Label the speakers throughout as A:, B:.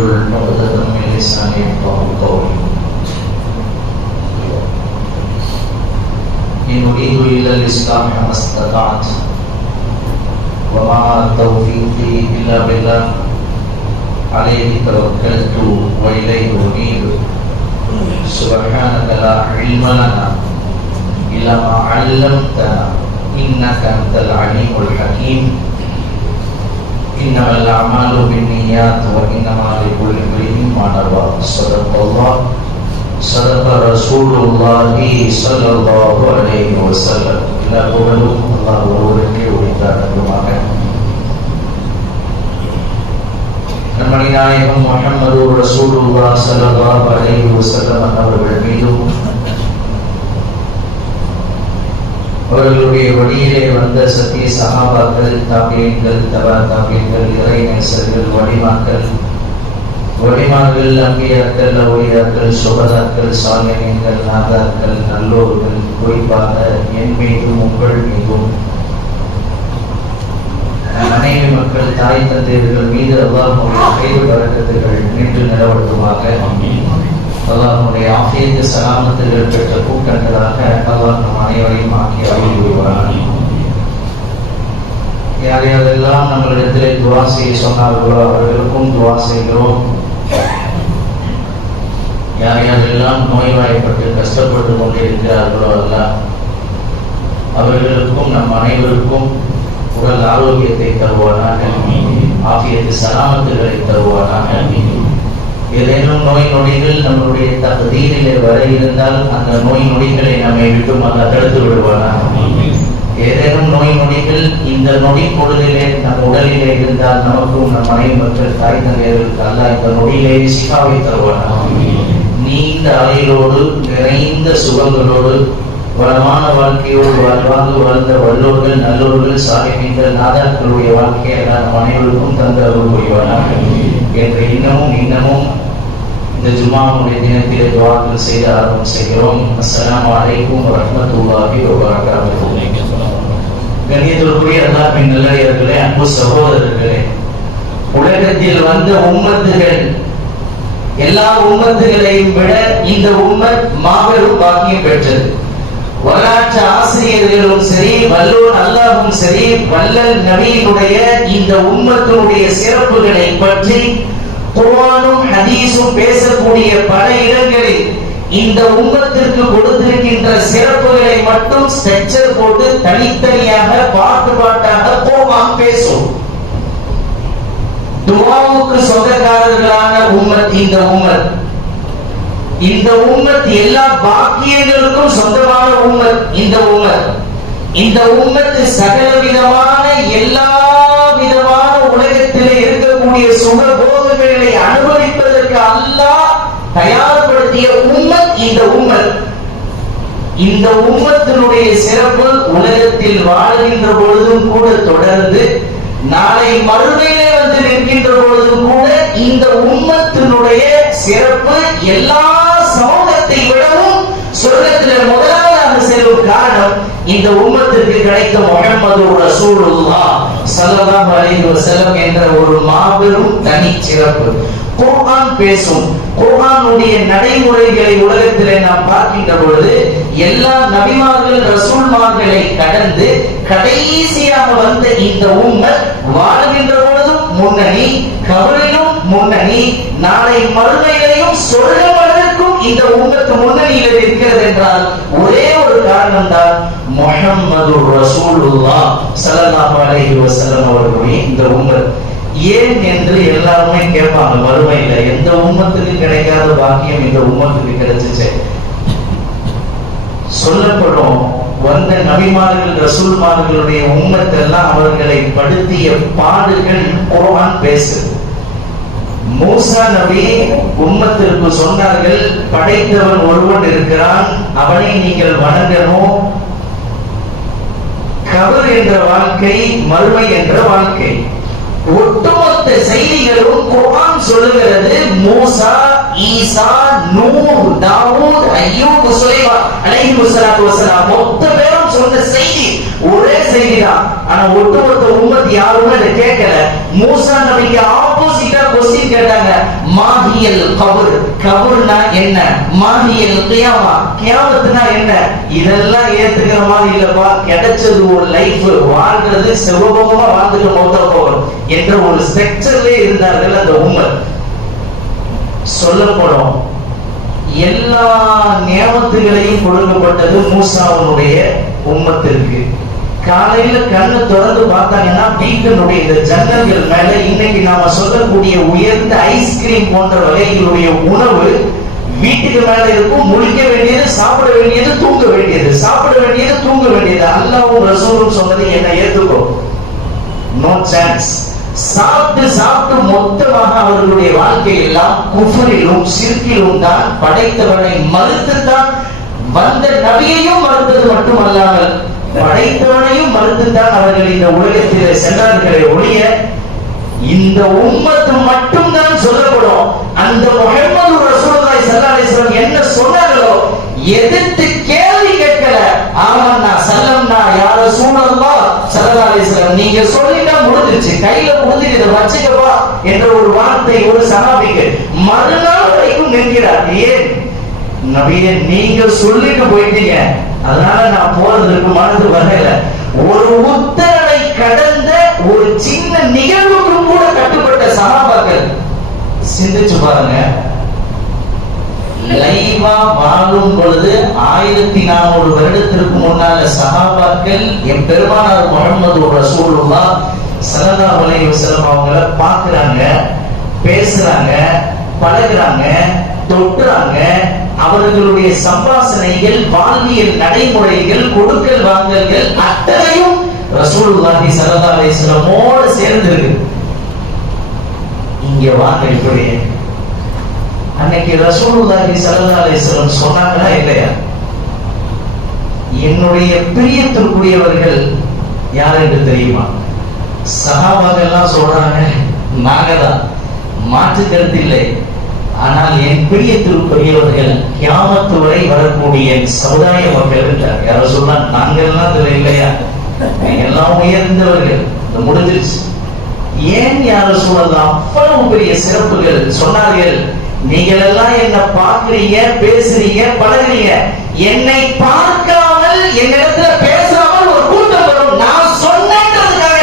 A: واحلل عقدة من لساني يفقهوا قولي إن أريد إلا الإصلاح ما استطعت وما توفيقي إلا بالله عليه توكلت وإليه أنيب سبحانك لا علم لنا إلا ما علمتنا إنك أنت العليم الحكيم. إنما الأعمال بالنيات وإنما لكل امرئ ما نوى صدق الله صدق رسول الله صلى الله عليه وسلم إلى قبله الله ஒருவருக்கே உரித்தானதுமாக நன்மணி நாயகம் முஹம்மது ரசூலுல்லா ஸல்லல்லாஹு அலைஹி வஸல்லம் அவர்கள் மீதும் அவர்களுடைய வழியிலே வந்த சத்திய சகாபாக்கள் தாபியங்கள் தபா தாபியங்கள் இறை நேசர்கள் வடிமாக்கள். வடிமார்கள் அம்பியாக்கள் ஒளியாக்கள் சுபதாக்கள் சாலையங்கள் நாதாக்கள் நல்லோர்கள் குறிப்பாக என் மீதும் உங்கள் மீதும். மனைவி மக்கள் தாய் தந்தையர்கள் மீது அல்லாஹுடைய கைது பழக்கத்துகள் நின்று நிலவட்டுமாக. அல்லாஹனுடைய ஆசியத்து சலாமத்துகள் பெற்ற கூட்டங்களாக அல்லாஹ் நம் அனைவரையும் ஆக்கி அருள் புரிவார் யார் யாரெல்லாம் நம்மளிடத்திலே துவா செய்ய சொன்னார்களோ அவர்களுக்கும் துவா செய்கிறோம். யார் யாரெல்லாம் நோய்வாய்ப்பட்டு கஷ்டப்பட்டு கொண்டிருக்கிறார்களோ அல்ல அவர்களுக்கும் நம் அனைவருக்கும் உடல் ஆரோக்கியத்தை தருவானாக. ஆகியது சலாமத்துகளை தருவானாக. ஏதேனும் நோய் நொடிகள் நம்மளுடைய தகுதியிலே வர இருந்தால் அந்த நோய் நொடிகளை நம்மை விட்டு அதை தடுத்து விடுவானா? ஏதேனும் நோய் நொடிகள் இந்த நொடி பொழுதிலே நம் உடலிலே இருந்தால் நமக்கும் நம் மனைவி மக்கள் தாய் தந்தையர்களுக்கு அல்ல இந்த நொடியிலே சிகாவை தருவானா? நீண்ட ஆயுளோடு நிறைந்த சுகங்களோடு வளமான வாழ்க்கையோடு வாழ்வாக வாழ்ந்த வல்லோர்கள் நல்லோர்கள் சாகிகள் நாதாக்களுடைய வாழ்க்கையை நான் அனைவருக்கும் தந்த அருள் புரிவானாக என்ற இன்னமும் இன்னமும் இந்த ஜும்மாவுடைய தினத்திலே துவாக்கள் செய்து ஆரம்பம் செய்கிறோம். அஸ்லாம் அலைக்கும் வரஹ்மத்துல்லாஹி வபரகாத்துஹு. கண்ணியத்திற்குரிய அல்லாஹ்வின் நல்லடியார்களே அன்பு சகோதரர்களே உலகத்தில் வந்த உம்மத்துகள் எல்லா உம்மத்துகளையும் விட இந்த உம்மத் மாபெரும் பாக்கியம் பெற்றது. வரலாற்று ஆசிரியர்களும் சரி வல்லோர் அல்லாவும் சரி வல்லல் நபியினுடைய இந்த உம்மத்தினுடைய சிறப்புகளை பற்றி குரானும் ஹதீஸும் பேசக்கூடிய பல இடங்களில் இந்த உம்மத்திற்கு கொடுத்திருக்கின்ற சிறப்புகளை மட்டும் ஸ்ட்ரக்சர் போட்டு தனித்தனியாக பாட்டு பாட்டாக போவாம் பேசும் துவாவுக்கு சொந்தக்காரர்களான உம்மத் இந்த உம்மத். இந்த உம்மத் எல்லா பாக்கியங்களுக்கும் சொந்தமான உம்மத் இந்த உம்மத். இந்த உம்மத்து சகல விதமான எல்லா விதமான உலகத்திலே இருக்கக்கூடிய சுக போகங்களை அனுபவிப்பதற்கு அல்லாஹ் தயார்படுத்திய உம்மத் இந்த உம்மத். இந்த உம்மத்தினுடைய சிறப்பு உலகத்தில் வாழ்கின்ற பொழுதும் கூட தொடர்ந்து நாளை மறுமையிலே வந்து நிற்கின்ற பொழுதும் கூட இந்த உம்மத்தினுடைய சிறப்பு எல்லா சமூகத்தை விடவும் சொர்க்கத்தில் முதலாவதாக செல்லும் காரணம் இந்த உம்மத்திற்கு கிடைத்த முகமது ரசூலுல்லாஹ் ஸல்லல்லாஹு அலைஹி வஸல்லம் என்ற ஒரு மாபெரும் தனி சிறப்பு குர்ஆன் பேசும் குர்ஆனுடைய நடைமுறைகளை உலகத்திலே நாம் பார்க்கின்ற பொழுது எல்லா நபிமார்கள் ரசூல்மார்களை கடந்து கடைசியாக வந்த இந்த உம்மத் வாழ்கின்ற பொழுதும் முன்னணி கபரிலும் முன்னணி நாளை மறுமையிலையும் சொல்லுவதற்கும் இந்த உம்மத்து முன்னணியில் இருக்கிறது என்றால் ஒரே ஒரு காரணம் தான் முஹம்மது ரசூலுல்லா ஸல்லல்லாஹு அலைஹி வஸல்லம் அவர்களுடைய இந்த உம்மத். ஏன் என்று எல்லாருமே கேட்பாங்க மறுமையில எந்த உம்மத்துக்கு கிடைக்காத பாக்கியம் இந்த உம்மத்துக்கு கிடைச்சிச்சு. சொல்லப்படும் வந்த நபிமார்கள் ரசூல்மார்களுடைய உம்மத்தெல்லாம் அவர்களை படுத்திய பாடுகள் குரான் பேசுது. மூசா நபி உம்மத்திற்கு சொன்னார்கள் படைத்தவன் ஒருவன் இருக்கிறான் அவனை நீங்கள் வணங்கணும். கவர் என்ற வாழ்க்கை மறுமை என்ற வாழ்க்கை. ஒட்டுமொத்த செய்திகளும் குரான் சொல்லுகிறது மூசா ஈசா நூர் தாவூத் அய்யூப் அலைஹி அலைஹிஸ்ஸலாத்து வஸலாம் மொத்த பேரும் சொன்ன செய்தி ஒரே செய்தி தான் ஆனா ஒட்டுமொத்த உம்மத் யாருமே அதை கேட்கல. மூசா நபிக்கு ஆப்போசிட்டா கொஸ்டின் கேட்டாங்க மாஹியல் கபுர். கபுர்னா என்ன? மாஹியல் கியாமா. கியாமத்துனா என்ன? இதெல்லாம் ஏத்துக்கிற மாதிரி இல்லப்பா. கிடைச்சது ஒரு லைஃப் வாழ்றது சிவபோகமா வாழ்ந்துட்டு மௌத்த போகணும் என்ற ஒரு ஸ்ட்ரக்சர்லே இருந்தார்கள் அந்த உம்மத் சொல்லப்படும் எல்லா நியமத்துகளையும் கொடுக்கப்பட்டது மூசாவுடைய உம்மத்திற்கு. காலையில கண்ணு திறந்து பார்த்தாங்கன்னா வீட்டினுடைய இந்த ஜன்னல்கள் மேல இன்னைக்கு நாம சொல்லக்கூடிய உயர்ந்த ஐஸ்கிரீம் போன்ற வகைகளுடைய உணவு வீட்டுக்கு மேல இருக்கும் முழிக்க வேண்டியது சாப்பிட வேண்டியது தூங்க வேண்டியது. சாப்பிட வேண்டியது தூங்க வேண்டியது. அல்லாவும் ரசூலும் சொன்னது என்ன ஏத்துக்கோ. நோ சான்ஸ் சாப்பிட்டு சாப்பிட்டு மொத்தமாக அவர்களுடைய வாழ்க்கை எல்லாம் குஃபரிலும் சிற்கிலும் தான் படைத்தவனை மறுத்துத்தான் வந்த நபியையும் மறுத்தது மட்டுமல்லாமல் படைத்தவனையும் மறுத்துத்தான் அவர்கள் இந்த உலகத்திலே சென்றார்களே. ஒழிய இந்த உம்மத்து மட்டும்தான் சொல்லப்படும். அந்த முகமது ரசூலுல்லாஹி ஸல்லல்லாஹு அலைஹி வஸல்லம் என்ன சொன்னார்களோ எதிர்த்து கேள்வி கேட்கல. ஆமாண்ணா சல்லம்னா யார ரசூலல்லாஹ் ஸல்லல்லாஹு அலைஹி வஸல்லம் நீங்க சொல்லிட்டா முடிஞ்சிருச்சு. கையில முடிஞ்சு இதை வச்சுக்கப்பா என்ற ஒரு வார்த்தை ஒரு சஹாபிக்கு மறுநாள் வரைக்கும் நிற்கிறார். ஏன்? நபியே நீங்க சொல்லிட்டு போயிட்டீங்க. அதனால நான் போறதுக்கு மனது வரல. ஒரு உத்தரவை கடந்த ஒரு சின்ன நிகழ்வுக்கு கூட கட்டுப்பட்ட சகாபாக்கள் சிந்திச்சு பாருங்க. லைவா வாழும் பொழுது ஆயிரத்தி நானூறு வருடத்திற்கு முன்னால சகாபாக்கள் என் பெருமானார் முகமது ரசூலுல்லா சரதா அலைஹி வஸல்லம் அவங்கள பாக்குறாங்க பேசுறாங்க பழகுறாங்க. தொட்டுறாங்க. அவர்களுடைய சம்பாசனைகள் வாழ்வியல் நடைமுறைகள் கொடுக்கல் வாங்கல்கள் அத்தனையும் ரசூலுல்லாஹி சல்லல்லாஹு அலைஹி வஸல்லமோடு சேர்ந்து இருக்கு இங்க வாங்க இப்படி அன்னைக்கு ரசூலுல்லாஹி சல்லல்லாஹு அலைஹி வஸல்லம் சொன்னாங்களா இல்லையா? என்னுடைய பிரியத்திற்குரியவர்கள் யார் என்று தெரியுமா? சஹாபாக்கெல்லாம் சொல்றாங்க நாங்க தான் மாற்று கருத்து இல்லை. ஆனால் என் பிரியத்திற்குரியவர்கள் கியாமத்து வரை வரக்கூடிய சமுதாய மக்கள் என்றார் யாரோ நாங்கள் நாங்கள்லாம் இதுல இல்லையா? எல்லாம் உயர்ந்தவர்கள். இந்த முடிஞ்சிருச்சு. ஏன் யாரோ சொன்னது? அவ்வளவு பெரிய சிறப்புகள். சொன்னார்கள் நீங்கள் எல்லாம் என்ன பார்க்கிறீங்க பேசுறீங்க பழகுறீங்க. என்னை பார்க்காமல் என்னிடத்துல பேசாமல் ஒரு கூட்டம் வரும். நான் சொன்னேன்றதுக்காக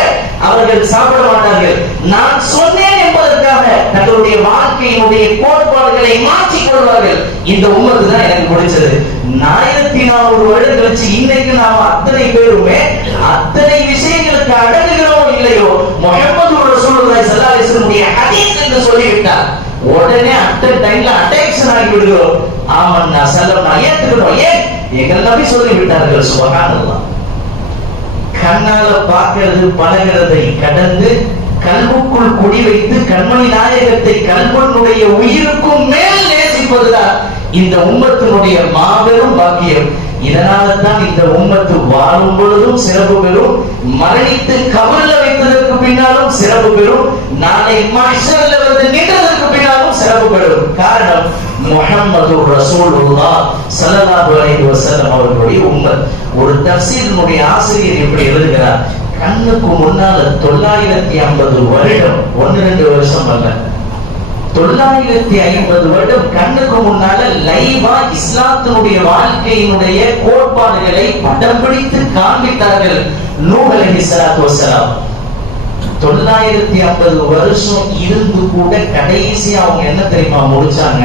A: அவர்கள் சாப்பிட மாட்டார்கள். நான் சொன்னேன் என்பதற்காக தங்களுடைய வாழ்க்கையினுடைய அவர்களை மாற்றிக் கொள்வார்கள். இந்த உமது தான் எனக்கு பிடிச்சது. ஆயிரத்தி நானூறு வருடம் கழிச்சு இன்னைக்கு நாம அத்தனை பேருமே அத்தனை விஷயங்களுக்கு அடங்குகிறோம் இல்லையோ? முகமது ரசூலுல்லாஹி ஸல்லல்லாஹு அலைஹி வஸல்லம் ஹதீஸ் என்று சொல்லிவிட்டார். உடனே அட்ட டைம்ல அட்டென்ஷன் ஆகி விடுகிறோம். ஆமன்னா சல்லம்னா ஏத்துக்கிறோம். ஏன்? எங்கள் நபி சொல்லி விட்டார்கள் சுபஹானல்லாஹ் கண்ணால பார்க்கிறது பழகிறதை கடந்து கல்வுக்குள் குடி வைத்து கண்மணி நாயகத்தை கல்வனுடைய உயிருக்கும் மேல் நேசிப்பதுதான் இந்த உம்மத்தினுடைய மாபெரும் பாக்கியம். இதனால தான் இந்த உம்மத்து வாழும் பொழுதும் சிறப்பு பெறும். மரணித்து கவல்ல வைத்ததற்கு பின்னாலும் சிறப்பு பெறும். நாளை மஹ்ஷர்ல வந்து நின்றதற்கு பின்னாலும் சிறப்பு பெறும். காரணம் முஹம்மது ரசூலுல்லா சல்லல்லாஹு அலைஹி வஸல்லம் அவர்களுடைய உம்மத். ஒரு தஃசீலினுடைய ஆசிரியர் இப்படி எழுதுகிறார்? கண்ணுக்கு முன்னால தொள்ளாயிரத்தி ஐம்பது வருடம் ஒன்னு ரெண்டு வருஷம் அல்ல. தொள்ளாயிரத்தி ஐம்பது வருடம் கண்ணுக்கு முன்னால லைவா இஸ்லாத்தினுடைய வாழ்க்கையினுடைய கோட்பாடுகளை படம் பிடித்து காண்பித்தார்கள் நூஹ் அலைஹிஸ்ஸலாத்து வசலாம் தொள்ளாயிரத்தி ஐம்பது வருஷம் இருந்து கூட கடைசி அவங்க என்ன தெரியுமா முடிச்சாங்க?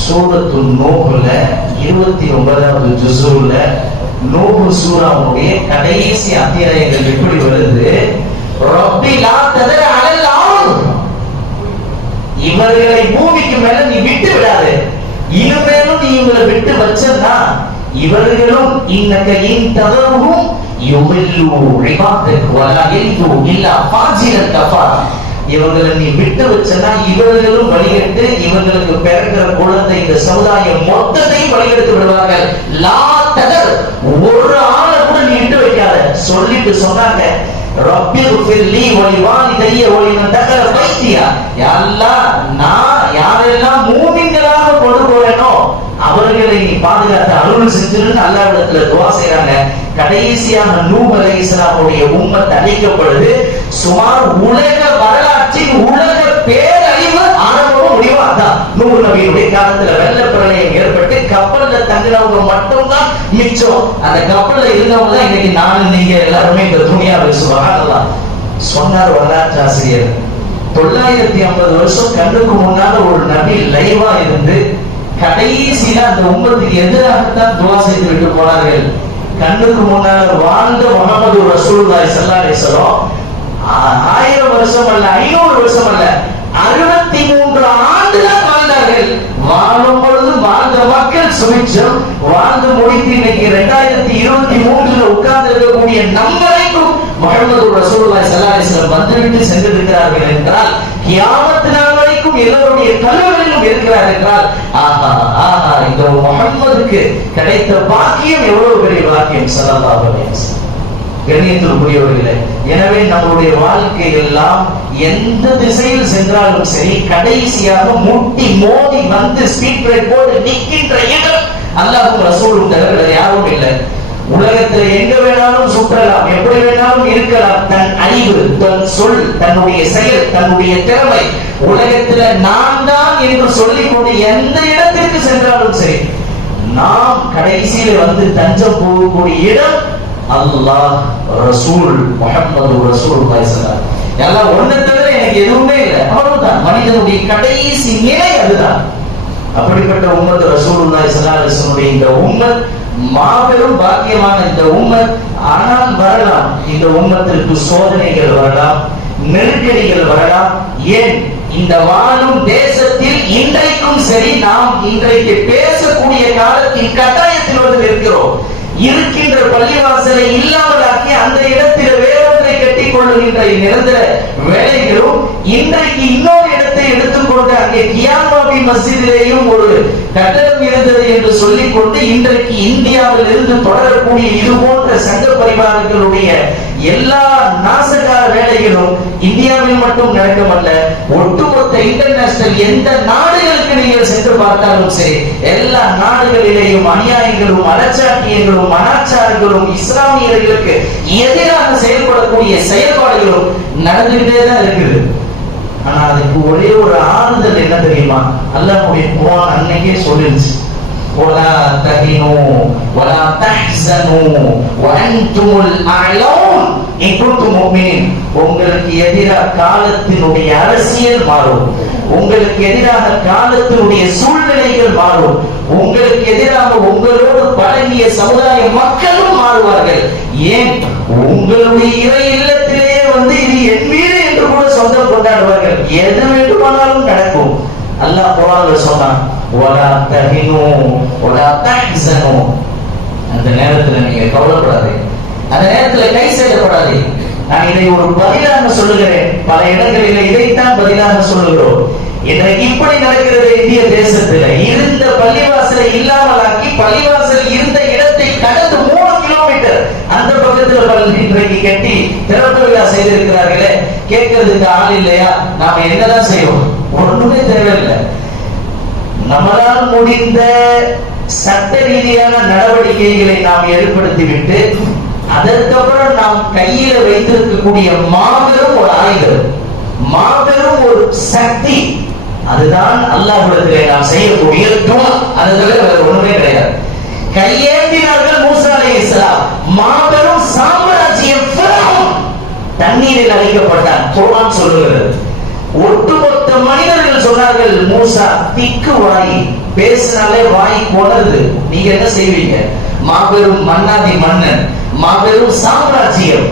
A: சூரத்து நோகுல இருபத்தி ஒன்பதாவது ஜுசூல நூறு சூறாவுடைய கடைசி அத்தியாயங்கள் எப்படி வருது? ரப்பி அலல் இவர்களை பூமிக்கு மேல நீ விட்டு விடாது. இனிமேலும் நீ இவங்களை விட்டு வச்சா இவர்களும் இன்னக்கையின் இன்ததரும் யுமில்லு இபாதக் வலா யலிது இல்லா ஃபாஜிரன் கஃபாரா. இவங்களை நீ விட்டு வச்சனா இவர்களும் வழிகட்டு இவங்களுக்கு பிறக்கிற குழந்தை இந்த சமுதாயம் மொத்தத்தையும் வழிகெடுத்து விடுவார்கள். லா ததர். ஒரு ஆளை கூட நீ விட்டு வைக்காத. சொல்லிட்டு சொன்னாங்க ரப்பில் ஃபில்லி ஒலி வாலிதைய ஒலி தகர பைத்தியா. அல்லாஹ் நான் யாரெல்லாம் மூமின்களாக கொண்டு போறேனோ அவர்களை நீ பாதுகாத்து அருள் செஞ்சிருன்னு அல்லாவிடத்துல துவா செய்றாங்க. கடைசியாக நூஹ் அலைஹிஸ்ஸலாமுடைய உம்மத் அழிக்கப்படுது சுமார் உலக வரலாற்றின் உலக பேரழிவு ஆரம்பமும் முடிவும் அதான் நூறு நபியினுடைய காலத்துல வெள்ள பிரளயம் ஏற்பட்டு கப்பல்ல தங்கினவங்க மட்டும்தான் மிச்சம். அந்த கப்பல்ல இருந்தவங்க தான் இன்னைக்கு நானும் நீங்க எல்லாருமே இந்த துணியா பேசுவாங்க சொன்னார் வரலாற்று ஆசிரியர் தொள்ளாயிரத்தி ஐம்பது வருஷம் கண்ணுக்கு முன்னால ஒரு நபி லைவா இருந்து கடைசியில அந்த உம்மத்துக்கு எதிராகத்தான் துவா செய்து விட்டு போனார்கள். கண்ணுக்கு முன்னால வாழ்ந்த முகமது ரசூலுல்லாஹி ஸல்லல்லாஹு அலைஹி ஆயிரம் வருஷம் அல்ல ஐநூறு வருஷம் அல்ல அறுபத்தி மூன்று ஆண்டுகள் வாழ்ந்தார்கள். வாழும் பொழுது வாழ்ந்த மக்கள் சுமிச்சம் வாழ்ந்து முடித்து இன்னைக்கு ரெண்டாயிரத்தி இருபத்தி மூன்றுல உட்கார்ந்து இருக்கக்கூடிய நம்மளைக்கும் முகமது ரசூலுல்லாஹி ஸல்லல்லாஹு வந்துவிட்டு சென்றிருக்கிறார்கள் என்றால் கியாமத்து நாள் வரைக்கும் எல்லோருடைய கல்விகளிலும் இருக்கிறார் என்றால் ஆஹா ஆஹா இந்த முகம்மதுக்கு கிடைத்த பாக்கியம் எவ்வளவு பெரிய பாக்கியம் ஸல்லல்லாஹு கண்ணியத்திற்குரியவர்களே எனவே நம்முடைய வாழ்க்கை எல்லாம் எந்த திசையில் சென்றாலும் சரி கடைசியாக முட்டி மோதி வந்து ஸ்பீட் பிரேக் போட்டு நிற்கின்ற இடம் அல்லாஹ்வும் ரசூலும் தவிர யாரும் இல்லை. உலகத்துல எங்க வேணாலும் சுற்றலாம் எப்படி வேணாலும் இருக்கலாம். தன் அறிவு தன் சொல் தன்னுடைய செயல் தன்னுடைய திறமை உலகத்துல நான் தான் என்று சொல்லிக் கொண்டு எந்த இடத்திற்கு சென்றாலும் சரி நாம் கடைசியில வந்து தஞ்சம் போகக்கூடிய இடம் அல்லாஹ் ரசூல் முஹம்மது ரசூல் பேசுறார் எல்லாம் ஒண்ணு தவிர எனக்கு எதுவுமே இல்லை. அவ்வளவுதான். மனிதனுடைய கடைசி நிலை அதுதான். அப்படிப்பட்ட உம்மத் ரசூலுல்லாஹி ஸல்லல்லாஹு இந்த உம்மத் மாபெரும் பாக்கியமான இந்த உம்மத் ஆனால் வரலாம். இந்த உம்மத்திற்கு சோதனைகள் வரலாம் நெருக்கடிகள் வரலாம். ஏன்? இந்த வாழும் தேசத்தில் இன்றைக்கும் சரி நாம் இன்றைக்கு பேசக்கூடிய காலத்தின் கட்டாயத்தில் வந்து இருக்கிறோம் இருக்கின்ற பள்ளிவாசலை இல்லாமலாக்கி அந்த இடத்தில் வேறொன்றை கட்டிக் கொள்ளுகின்ற நிரந்தர வேலைகளும் இன்றைக்கு இன்னொரு இடத்தை எடுத்துக்கொண்டு அங்கே கியாபாபி மஸ்ஜிதிலேயும் ஒரு கட்டடம் இருந்தது என்று சொல்லிக் கொண்டு இன்றைக்கு இந்தியாவில் இருந்து தொடரக்கூடிய இது போன்ற சங்க பரிவாரங்களுடைய எல்லா நாசகார வேலைகளும் இந்தியாவில் மட்டும் நடக்கமல்ல. ஒட்டுமொத்த இன்டர்நேஷனல் எந்த நாடுகளுக்கு நீங்கள் சென்று பார்த்தாலும் சரி எல்லா நாடுகளிலேயும் அநியாயங்களும் அலச்சாட்டியங்களும் அனாச்சாரங்களும் இஸ்லாமியர்களுக்கு எதிராக செயல்படக்கூடிய செயல்பாடுகளும் நடந்துகிட்டே தான் இருக்குது. ஆனா அதுக்கு ஒரே ஒரு ஆறுதல் என்ன தெரியுமா அல்லாஹ்வுடைய குர்ஆன் அன்னைக்கே சொல்லிருச்சு ولا تهنوا ولا تحزنوا وانتم الاعلون ان كنتم مؤمنين உங்களுக்கு எதிராக காலத்தினுடைய அரசியல் மாறும் உங்களுக்கு எதிராக காலத்தினுடைய சூழ்நிலைகள் மாறும் உங்களுக்கு எதிராக உங்களோடு பழகிய சமுதாய மக்களும் மாறுவார்கள் ஏன் உங்களுடைய இறை இல்லத்திலேயே வந்து இது என் வீடு என்று கூட சொந்தம் கொண்டாடுவார்கள். எது வேண்டுமானாலும் நடக்கும். அல்லாஹ் குரான்ல சொன்னான் வலா தஹினு வலா தஹ்சனு. அந்த நேரத்துல நீங்க கவலைப்படாதீங்க அந்த நேரத்துல கை செய்யப்படாதீங்க நான் இதை ஒரு பதிலாக சொல்லுகிறேன். பல இடங்களில் இதைத்தான் பதிலாக சொல்லுகிறோம். இன்றைக்கு இப்படி நடக்கிறது இந்திய தேசத்துல. இருந்த பள்ளிவாசலை இல்லாமலாக்கி பள்ளிவாசல் இருந்த இடத்தை கடந்து மூணு பள்ளி இன்றைக்கு கட்டி திறப்பு விழா செய்திருக்கிறார்களே கேட்கறதுக்கு ஆள் இல்லையா? நாம என்னதான் செய்வோம்? ஒண்ணுமே தேவையில்லை. நம்மளால் முடிந்த சட்ட ரீதியான நடவடிக்கைகளை நாம் ஏற்படுத்திவிட்டு அதற்கப்புறம் நாம் கையில வைத்திருக்கக்கூடிய மாபெரும் ஒரு ஆயுதம் மாபெரும் ஒரு சக்தி அதுதான் அல்லாஹிடத்திலே நாம் செய்யக்கூடிய துவா. அது தவிர வேற ஒண்ணுமே கிடையாது. கையேந்தினார்கள் மூசா இஸ்லாம் மாபெரும் தண்ணீரில் அழைக்கப்பட்டான் குர்ஆன் சொல்லுகிறது. ஒட்டுமொத்த மனிதர்கள் சொன்னார்கள் மூசா திக்கு வாய். பேசினாலே வாய் கொடருது நீங்க என்ன செய்வீங்க? மாபெரும் மன்னாதி மன்னன் மாபெரும் சாம்ராஜ்யம்.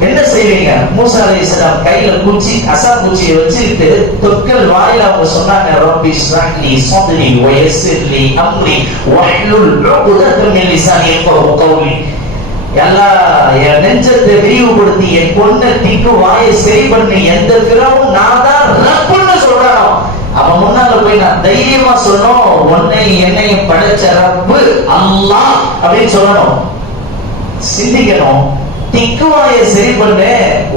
A: என்ன செய்வீங்க? மூசா அலைஹிஸ்ஸலாம் கையில குச்சி அசா குச்சியை வச்சுக்கிட்டு தொக்கல் வாயில அவங்க சொன்னாங்க ரப்பி ஸ்ரஹ்லி சத்ரி வயஸ்ஸிர்லி அம்ரி வஹ்லுல் உக்தத்தம் மின் லிசானி யஃகஹு எல்லா என் நெஞ்சத்தை விரிவுபடுத்தி என் பொண்ணை திக்கு வாயை சரி பண்ணி எந்த பிறவும் நான் தான் ரப்புன்னு சொல்றான். அவன் முன்னால போய் நான் தைரியமா சொல்லணும். உன்னை என்னையும் படைச்ச ரப்பு அல்லா அப்படின்னு சொல்லணும். சிந்திக்கணும். திக்குவாயை சரி பண்ணு.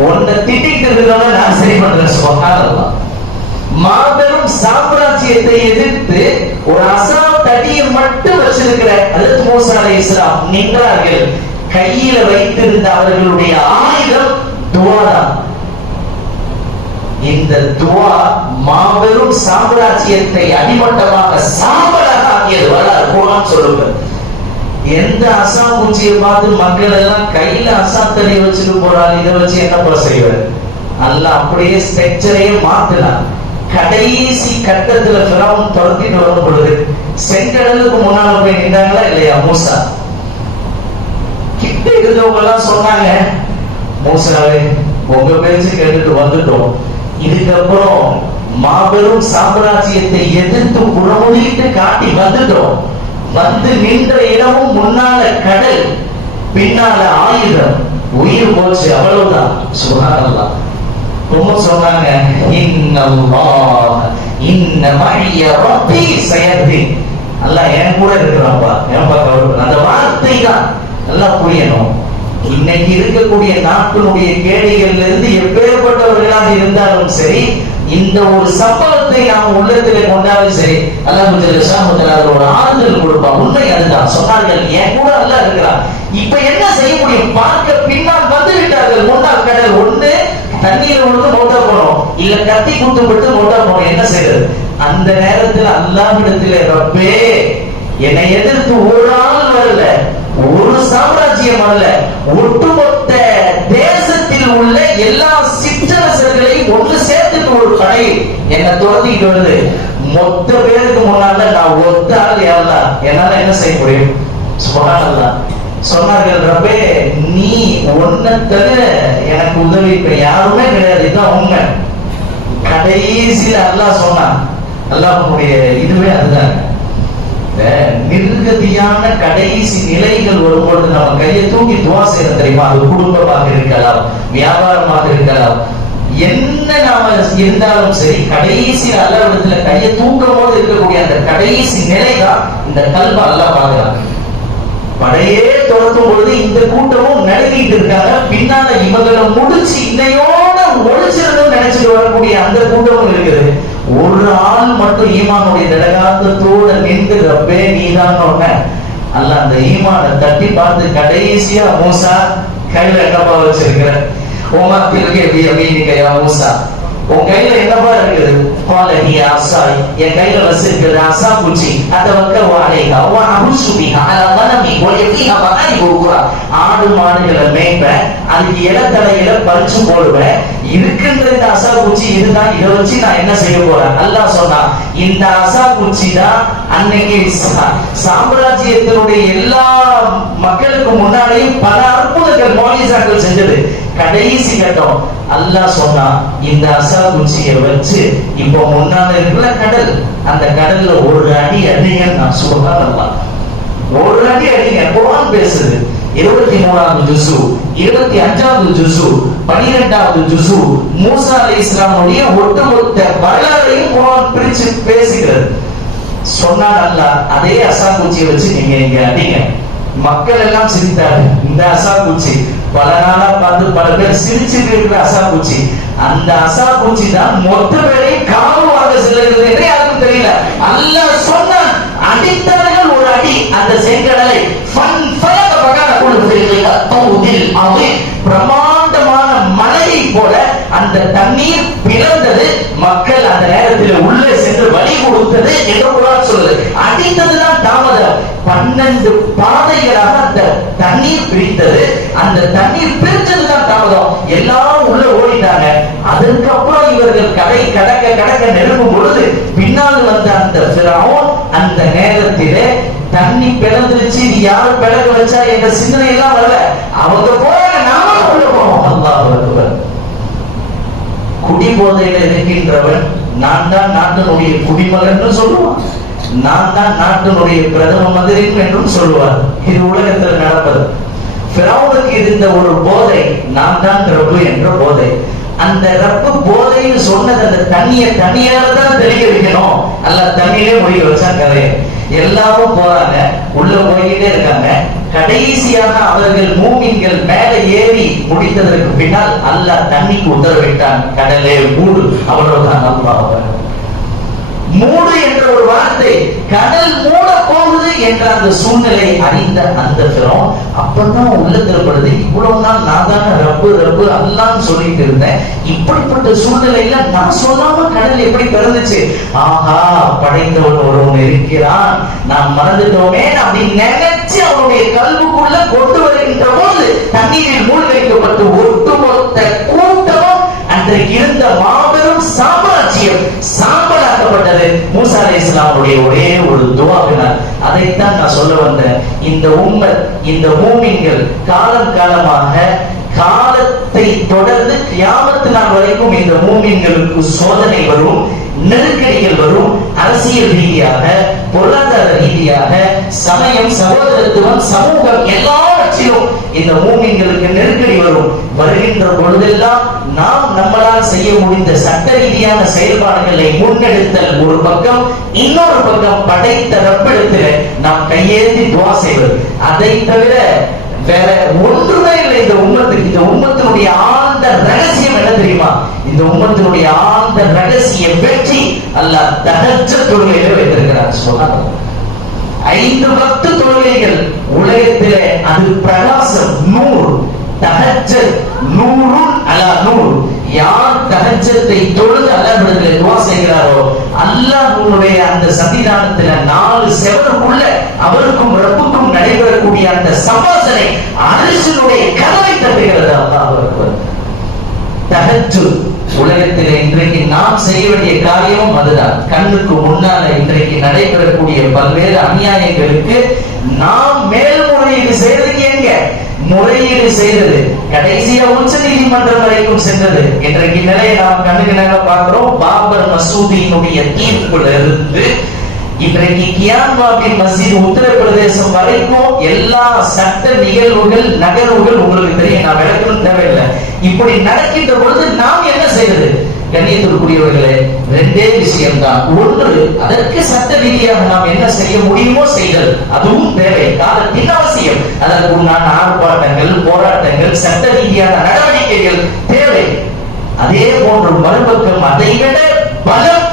A: உன்னை திட்டிட்டு இருக்கிறவங்க நான் சரி பண்றேன். சுபஹானல்லாஹ் மாபெரும் சாம்ராஜ்யத்தை எதிர்த்து ஒரு அசா தடியை மட்டும் வச்சிருக்கிற அதற்கு மூசா இஸ்லாம் நின்றார்கள். கையில வைத்திருந்த அவர்களுடைய ஆயுதம் துவாதான். இந்த துவா மாபெரும் சாம்ராஜ்யத்தை அடிமட்டமாக சாம்பலாக ஆக்கியது வரலாறு. போலாம் சொல்லுங்க. எந்த அசா பூச்சியை பார்த்து மக்கள் எல்லாம் கையில அசா தடி வச்சுட்டு போறாங்க இதை வச்சு என்னப்பா செய்வார்? அல்ல அப்படியே ஸ்ட்ரக்சரையே மாத்தினான். கடைசி கட்டத்துல பிறவும் துரத்திட்டு வரும் பொழுது செங்கடலுக்கு முன்னால போய் நின்றாங்களா இல்லையா? மூசா. கிட்ட இருந்தவங்க எல்லாம் சொன்னாங்க. மூசாவே உங்க பேச்சு கேட்டுட்டு வந்துட்டோம். இதுக்கப்புறம் மாபெரும் சாம்ராஜ்யத்தை எதிர்த்து புறமொழிட்டு காட்டி வந்துட்டோம். வந்து நின்ற இடமும் முன்னால கடல் பின்னால ஆயுதம். உயிர் போச்சு அவ்வளவுதான். சுகானல்லாம் ரொம்ப சொன்னாங்க இன்னல்லாஹ் இன்ன மழிய ரப்பி சயத்தி அல்லாஹ் என் கூட இருக்கிறான்ப்பா என் கவலைப்பட அந்த வார்த்தை தான் நல்லா புரியணும். இன்னைக்கு இருக்கக்கூடிய நாட்டினுடைய கேடிகள்ல இருந்து எப்பேற்பட்டவர்களாக இருந்தாலும் சரி இந்த ஒரு சம்பவத்தை நாம் உள்ளத்திலே கொண்டாலும் சரி அல்லாஹ் ஜல்லஷாஹு ஒரு ஆறுதல் கொடுப்பான். உண்மை அதுதான். சொன்னார்கள் என் கூட அல்ல இருக்கிறான். இப்ப என்ன செய்ய முடியும்? பார்க்க பின்னால் வந்து விட்டார்கள் முன்னால் கடல் ஒண்ணு தண்ணீர் விழுந்து மோட்டா போனோம். இல்ல கத்தி குத்து விட்டு மோட்டா போனோம். என்ன செய்யறது அந்த நேரத்தில் இடத்துல ரப்பே என்னை எதிர்த்து ஓட ஆள் ஒரு சாம்ராஜ்யம் அல்ல ஒட்டுமொத்த தேசத்தில் உள்ள எல்லா சிற்றரசர்களையும் ஒன்று சேர்த்துட்டு ஒரு படை. என்னை துரத்திட்டு வருது? மொத்த பேருக்கு முன்னால நான் ஒத்த ஆள் எவ்வளோ என்னால என்ன செய்ய முடியும்? சுபகானல்லாம் சொன்னார்கள் ரப்பே நீ ஒன்ன தவிர எனக்கு உதவி இப்ப யாருமே கிடையாது. இதுதான் உண்மை. கடைசியில அல்லாஹ் சொன்னான். அல்லாஹ்வுடைய இதுவே அதுதான். இந்த நிர்கதியான கடைசி நிலைகள் வரும்பொழுது நம்ம கையை தூக்கி துவா செய்ய தெரியுமா? அது குடும்பமாக இருக்கலாம் வியாபாரமாக இருக்கலாம். என்ன நாம இருந்தாலும் சரி கடைசி அல்லவிடத்துல கையை தூக்கும் போது இருக்கக்கூடிய அந்த கடைசி நிலை தான் இந்த கல்வ அல்ல பாக்குறாங்க படையே துரத்தும் பொழுது இந்த கூட்டமும் நடுங்கிட்டு இருக்காங்க. பின்னால இவங்களை முடிச்சு இன்னையோட ஒழிச்சிருந்தோம் நினைச்சிட்டு வரக்கூடிய அந்த கூட்டமும் இருக்குது. ஒரு ஆள் மட்டும் ஈமானுடைய திடகாந்தத்தோட நின்று ரப்பே நீதான் அல்ல அந்த ஈமான தட்டி பார்த்து கடைசியா மூசா கையில என்னப்பா வச்சிருக்கிற? உமா பிறகு மீனிக்கையா மூசா? உன் கையில என்னப்பா இருக்குது? நீ அசாய் என் கையில வச்சிருக்கிறது அசா பூச்சி. அத வக்க வாழைகா உன் அருசு அத அல எப்படி ஒலிய பிஹா ஆடு மாடுகளை மேய்ப்பேன். அதுக்கு இலத்தலையில பறிச்சு போடுவேன். இருக்கின்ற இந்த அசா குச்சி இதுதான் இதை வச்சு நான் என்ன செய்ய போறேன்? அல்லாஹ் சொன்னா இந்த அசா குச்சி தான் அன்னைக்கு சாம்ராஜ்யத்தினுடைய எல்லா மக்களுக்கு முன்னாடியும் பல அற்புதங்கள் மோனிசாக்கள் செஞ்சது. கடைசி கட்டம். அல்லாஹ் சொன்னா இந்த அசா குச்சியை வச்சு இப்போ முன்னால இருக்கிற கடல் அந்த கடல்ல ஒரு அடி அடிங்க நான் சொல்றேன் ஒரு அடி அடிங்க குரான் பேசுது. இருபத்தி மூணாவது ஜுசு இருபத்தி அஞ்சாவது ஜுசு பனிரெண்டாவது ஜுசு. மூசா அலி இஸ்லாமுடைய ஒட்டுமொத்த வரலாறையும் குரான் பிரிச்சு பேசுகிறது. சொன்னா நல்லா அதே அசாக்குச்சியை வச்சு நீங்க இங்க அடிங்க. மக்கள் எல்லாம் சிரித்தாரு இந்த அசா பல நாளா பார்த்து பல பேர் சிரிச்சுட்டு இருக்கிற அசா அந்த அசா தான் மொத்த பேரையும் காவுவாக செல்லுகிறது என்று யாருக்கும் தெரியல. அல்ல சொன்ன அடித்தவர்கள் ஒரு அடி அந்த செங்கடலை பிரமா போல அந்த தண்ணீர் பிளந்தது. மக்கள் அந்த நேரத்தில் உள்ளே சென்று வழி கொடுத்தது என்று குரான் சொல்லுது. அடித்ததுதான் தாமதம். பன்னெண்டு பாதைகளாக அந்த தண்ணீர் பிரித்தது அந்த தண்ணீர் பிரித்ததுதான் தாமதம். எல்லாரும் உள்ள ஓடிட்டாங்க. அதற்கப்புறம் இவர்கள் கடை கடக்க கடக்க நெருங்கும் பொழுது பின்னால் வந்த அந்த ஃபிரௌன் அந்த நேரத்திலே தண்ணி பிளந்துருச்சு. இது யாரும் பிளக்க வச்சா? என்ற சிந்தனை எல்லாம் வரல. அவங்க போறாங்க. நாம உள்ள போவோம் அல்லாஹ் அக்பர். குடிபோதையில இருக்கின்றவன் நான் தான் நாட்டினுடைய குடிமகன் சொல்லுவான். நான் தான் நாட்டினுடைய பிரதம மந்திரி என்றும் சொல்லுவார். இது உலகத்தில் நடப்பது. பிறவுனுக்கு இருந்த ஒரு போதை நான் தான் ரப்பு என்ற போதை. அந்த ரப்பு போதைன்னு சொன்னது அந்த தண்ணியை தனியால தான் தெளிக்க வைக்கணும். அல்ல தண்ணியிலே முடிய வச்சா கதையை. எல்லாரும் போறாங்க. உள்ள போய்கிட்டே இருக்காங்க. கடைசியாக அவர்கள் மூமின்கள் மேல ஏறி முடித்ததற்கு பின்னால் அல்லாஹ் தண்ணிக்கு உத்தரவிட்டான் கடலே மூடு. அவ்வளவுதான் அல்லாஹ் மூடு என்ற ஒரு வார்த்தை. கடல் மூட போகுது என்ற அந்த சூழ்நிலை அறிந்த அந்த பிறம் அப்பதான் உள்ளத்தில்படுது இவ்வளவு நாள் நான் தானே ரப்பு ரப்பு அல்லான்னு சொல்லிட்டு இருந்தேன். இப்படிப்பட்ட சூழ்நிலையில நான் சொல்லாம கடல் எப்படி பிறந்துச்சு? ஆஹா படைத்தவன் ஒருவன் இருக்கிறான். நாம் மறந்துட்டோமே அப்படின்னு நினைச்சு அவனுடைய கல்வுக்குள்ள கொண்டு இஸ்லாமுடைய ஒரே ஒரு துவாவினால் அதைத்தான் நான் சொல்ல வந்தேன். இந்த உண்மை இந்த மூமின்கள் காலம் காலமாக காலத்தை தொடர்ந்து கியாமத்து நாள் வரைக்கும் இந்த மூமின்களுக்கு சோதனை வரும் நெருக்கடிகள் வரும். அரசியல் ரீதியாக பொருளாதார ரீதியாக சமயம் சகோதரத்துவம் சமூகம் எல்லாவற்றிலும் இந்த மூமின்களுக்கு நெருக்கடி வரும். வருகின்ற பொழுதெல்லாம் நாம் நம்மளால் செய்ய முடிந்த சட்ட ரீதியான செயல்பாடுகளை முன்னெடுத்தல் ஒரு பக்கம் இன்னொரு பக்கம் படைத்த ரப்பிடத்தில் நாம் கையேந்தி துவா செய்வது. அதை தவிர வேற ஒன்றுமே இல்லை. இந்த உண்மத்துக்கு இந்த உம்மத்தினுடைய ஆழ்ந்த ரகசியம் என்ன தெரியுமா? இந்த உம்மத்தினுடைய ஆழ்ந்த ரகசிய வெற்றி அல்லாஹ் தகச்ச தொழுகையில வைத்திருக்கிறார் சொல்லலாம் ஐந்து பத்து தொழுகைகள். உலகத்திலே அது பிரகாசம். நூறு. தகச்ச நூறு அல்ல நூறு. யார் தகச்சத்தை தொழுது அல்லாஹ்விடத்தில் துவா செய்கிறாரோ அல்லாஹ் உங்களுடைய அந்த சன்னிதானத்துல நாலு செவருக்குள்ள அவருக்கும் ரப்புக்கும் நடைபெறக்கூடிய அந்த சம்பாசனை அரசனுடைய கதவை தட்டுகிறது அல்லாஹ் தகச்சு உலகத்தில் இன்றைக்கு நாம் செய்ய வேண்டிய காரியமும் அதுதான். கண்ணுக்கு முன்னால இன்றைக்கு நடைபெறக்கூடிய பல்வேறு அநியாயங்களுக்கு நாம் மேல்முறையீடு செய்யறதுக்கு முறையீடு செய்தது கடைசியா உச்ச நீதிமன்றம் வரைக்கும் சென்றது. இன்றைக்கு நிலையை நாம் கண்ணுக்கு நேரம் பார்க்கிறோம். பாபர் மசூதியினுடைய தீர்ப்புல இருந்து இன்றைக்கு கியான் கியான்வாபி மஸ்ஜித் உத்தரப்பிரதேசம் வரைக்கும் எல்லா சட்ட நிகழ்வுகள் நகர்வுகள் உங்களுக்கு தெரியும். நான் விளக்கணும் தேவையில்லை. இப்படி நடக்கின்ற பொழுது நாம் என்ன செய்வது? கண்ணியத்திற்குரியவர்களே ரெண்டே விஷயம்தான். ஒன்று அதற்கு சட்ட ரீதியாக நாம் என்ன செய்ய முடியுமோ செய்தல். அதுவும் தேவை. காலத்தின் அவசியம். அதற்கு உண்டான ஆர்ப்பாட்டங்கள் போராட்டங்கள் சட்ட ரீதியான நடவடிக்கைகள் தேவை. அதே போன்று மறுபக்கம் அதை விட பலம்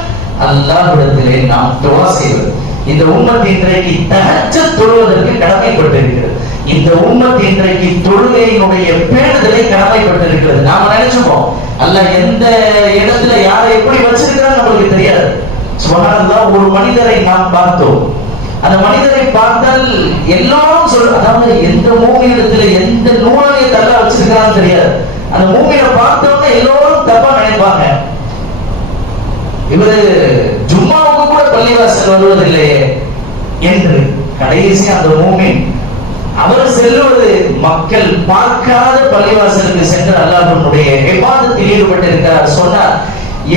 A: அல்லாவிடத்திலே நாம் துவா செய்வது. இந்த உம்மத் இன்றைக்கு தகச்சு தொழுவதற்கு கடமைப்பட்டிருக்கிறது. இந்த உம்மத் இன்றைக்கு தொழுகையினுடைய பேணுதலை கடமைப்பட்டிருக்கிறது. நாம நினைச்சுப்போம். அல்ல எந்த இடத்துல யாரை எப்படி வச்சிருக்கிறான்னு நம்மளுக்கு தெரியாது. சுபஹானல்லாஹ் ஒரு மனிதரை நாம் பார்த்தோம். அந்த மனிதரை பார்த்தால் எல்லாரும் சொல் அதாவது எந்த மூமியிடத்துல எந்த நூலையை தள்ள வச்சிருக்கிறான்னு தெரியாது. அந்த மூமியை பார்த்தோம்னா எல்லோரும் தப்பா நினைப்பாங்க. இவரு ஜும்மாவுக்கு கூட பள்ளிவாசல் வருவதில்லையே என்று கடைசி அந்த மூமின் அவர் செல்வது மக்கள் பார்க்காத பள்ளிவாசலுக்கு சென்று அல்லாஹனுடைய விவாதத்தில் ஈடுபட்டிருக்கிறார். சொன்னார்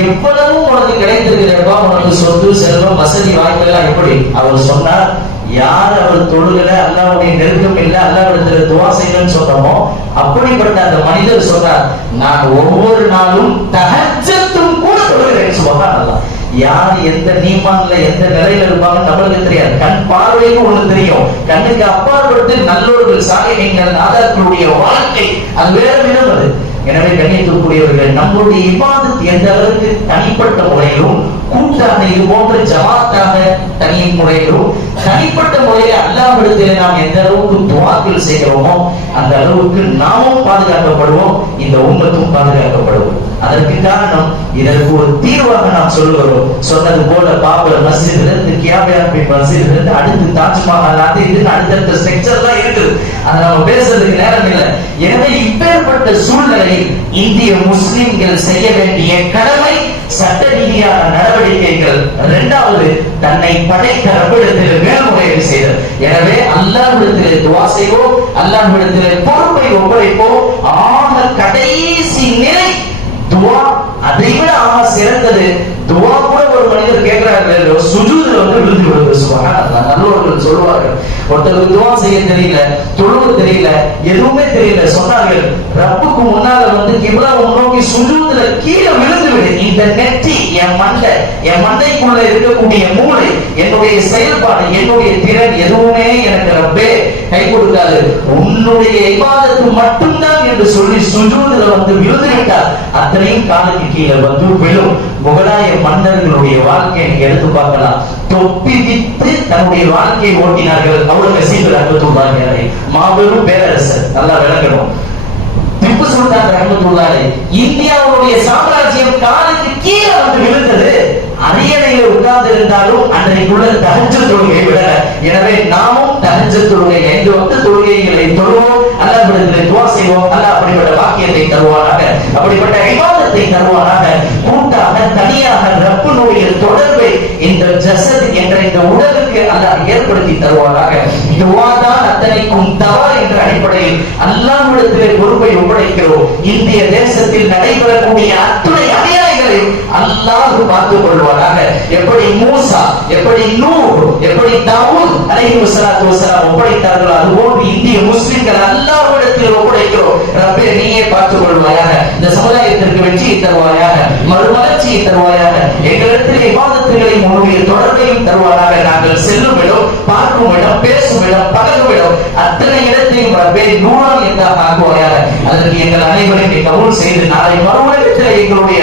A: எவ்வளவு உனக்கு கிடைத்திருக்கிறப்பா உனக்கு சொத்து செல்வம் வசதி வாய்ப்பெல்லாம் எப்படி? அவர் சொன்னார் யார் அவர் தொழுகல அல்லாவுடைய நெருக்கம் இல்லை அல்லாவிடத்துல துவா செய்யணும்னு சொன்னமோ அப்படிப்பட்ட அந்த மனிதர் சொன்னார் நான் ஒவ்வொரு நாளும் தகச்சத்தும் கூட தொழுகிறேன் சுபகான் அல்லாஹ் யார் எந்த நீமான்ல எந்த நிலையில இருப்பாங்க நம்மளுக்கு தெரியாது. கண் பார்வைன்னு ஒண்ணு தெரியும். கண்ணுக்கு அப்பாற்பட்டு நல்லோர்கள் சாலைகள் நாதாக்களுடைய வாழ்க்கை அது வேற விதம் அது. எனவே கண்ணியத்துக்குரியவர்கள் நம்முடைய இபாதத் எந்த அளவுக்கு தனிப்பட்ட முறையிலும் கூட்டாக இது போன்ற ஜமாத்தாக தனி முறையிலும் தனிப்பட்ட முறையில அல்லாவிடத்தில் நாம் எந்த அளவுக்கு துவாக்கள் செய்கிறோமோ அந்த அளவுக்கு நாமும் பாதுகாக்கப்படுவோம். இந்த உம்மத்தும் பாதுகாக்கப்படுவோம். அதற்கு காரணம் இதற்கு ஒரு தீர்வாக நாம் சொல்லுகிறோம். சொன்னது போல பாபர் மசித் இருந்து கியாபியாபி மசித் இருந்து அடுத்து தாஜ்மஹால் அது இது அடுத்தடுத்த ஸ்ட்ரக்சர் தான் இருக்குது. அதை நம்ம பேசுறதுக்கு நேரம் இல்லை. எனவே இப்பேற்பட்ட சூழ்நிலையில் இந்திய முஸ்லிம்கள் செய்ய வேண்டிய கடமை சட்ட ரீதியான நடவடிக்கைகள். இரண்டாவது தன்னை படைத்த ரப்பிடத்தில் மேல்முறையீடு செய்தல். எனவே அல்லாஹ்விடத்திலே துவா செய்வோம் அல்லாஹ்விடத்திலே பொறுப்பை ஒப்படைப்போம் ஆக கடைசி நிலை துவா அதை விட ஆக சிறந்தது. துவா கூட ஒரு மனிதர் கேட்கிறார்கள் சுஜூதுல வந்து விழுந்து விடுவது சுபஹானல்லாஹ். நல்லவர்கள் சொல்லுவார்கள் ஒருத்தருக்கு துவா செய்ய தெரியல தொழுவு தெரியல எதுவுமே தெரியல. சொன்னார்கள் ரப்புக்கு முன்னால வந்து கிப்லாவை நோக்கி சுஜூதுல கீழே விழுந்து விடு. இந்த நெற்றி என் மண்டை என் மண்டைக்குள்ள இருக்கக்கூடிய மூளை என்னுடைய செயல்பாடு என்னுடைய திறன் எதுவுமே எனக்கு ரப்பே கை கொடுக்காது. உன்னுடைய இபாதத்து மட்டும்தான் என்று சொல்லி சுஜூதுல வந்து விழுந்து விட்டார். அத்தனையும் காலுக்கு கீழே வந்து விழும். முகலாய மன்னர்களுடைய வாழ்க்கையை நீங்க எடுத்து பார்க்கலாம். தொப்பி வித்து தன்னுடைய வாழ்க்கையை ஓட்டினார்கள் அவுரங்கசீப் ரஹமத்துல்லாஹி மாபெரும் பேரரசர் நல்லா விளங்கணும். திப்பு சுல்தான் ரஹமத்துல்லாஹி இந்தியாவுடைய சாம்ராஜ்யம் காலுக்கு கீழே வந்து விழுந்தது. அரியணையில் உட்கார்ந்து இருந்தாலும் அன்றைக்குள்ள தகஜ தொழுகையை விட எனவே நாமும் தகஜ தொழுகை ஐந்து வக்த தொழுகைகளை தொழுவோம். அல்லாஹ்விடத்தில் துவா செய்வோம். அல்லாஹ் அப்படிப்பட்ட வாக்கியத்தை தருவானாக. அப்படிப்பட்ட ஐவாதத்தை தருவானாக. தனியாக ரப்பு ரப்பினுடைய தொடர்பை இந்த ஜசத் என்ற இந்த உடலுக்கு அல்லாஹ் ஏற்படுத்தி தருவாராக துவாதான் அத்தனைக்கும் தவா என்ற அடிப்படையில் அல்லாஹ்விடத்திலே பொறுப்பை ஒப்படைக்கிறோம். இந்திய தேசத்தில் நடைபெறக்கூடிய அத்துணை அநியாயங்களையும் அல்லாஹ் பார்த்துக் கொள்வாராக எப்படி மூசா எப்படி நூர் எப்படி தாவூத் அலைஹி வஸலாத்து வஸலாம் ஒப்படைத்தார்களோ அதுபோன்று இந்திய முஸ்லிம்கள் அல்லாஹ்விடத்தில் ஒப்படைக்கிறோம். ரப்பே நீயே பார்த்துக் கொள்வாயாக இந்த சமுதாயத்திற்கு வெற்றியை தருவாயாக மறுமலர்ச்சியை தருவாயாக எங்களிடத்தில் விவாதத்துகளையும் உன்னுடைய தொடர்பையும் தருவாராக நாங்கள் செல்லும் இடம் பார்க்கும் இடம் பேசும் இடம் பழகும் இடம் அத்தனை இடத்தையும் ரப்பே நூறால் என்றாக ஆக்குவாயாக அதற்கு எங்கள் அனைவரையும் கவுன் செய்து நாளை மறுமலர்ச்சியில் எங்களுடைய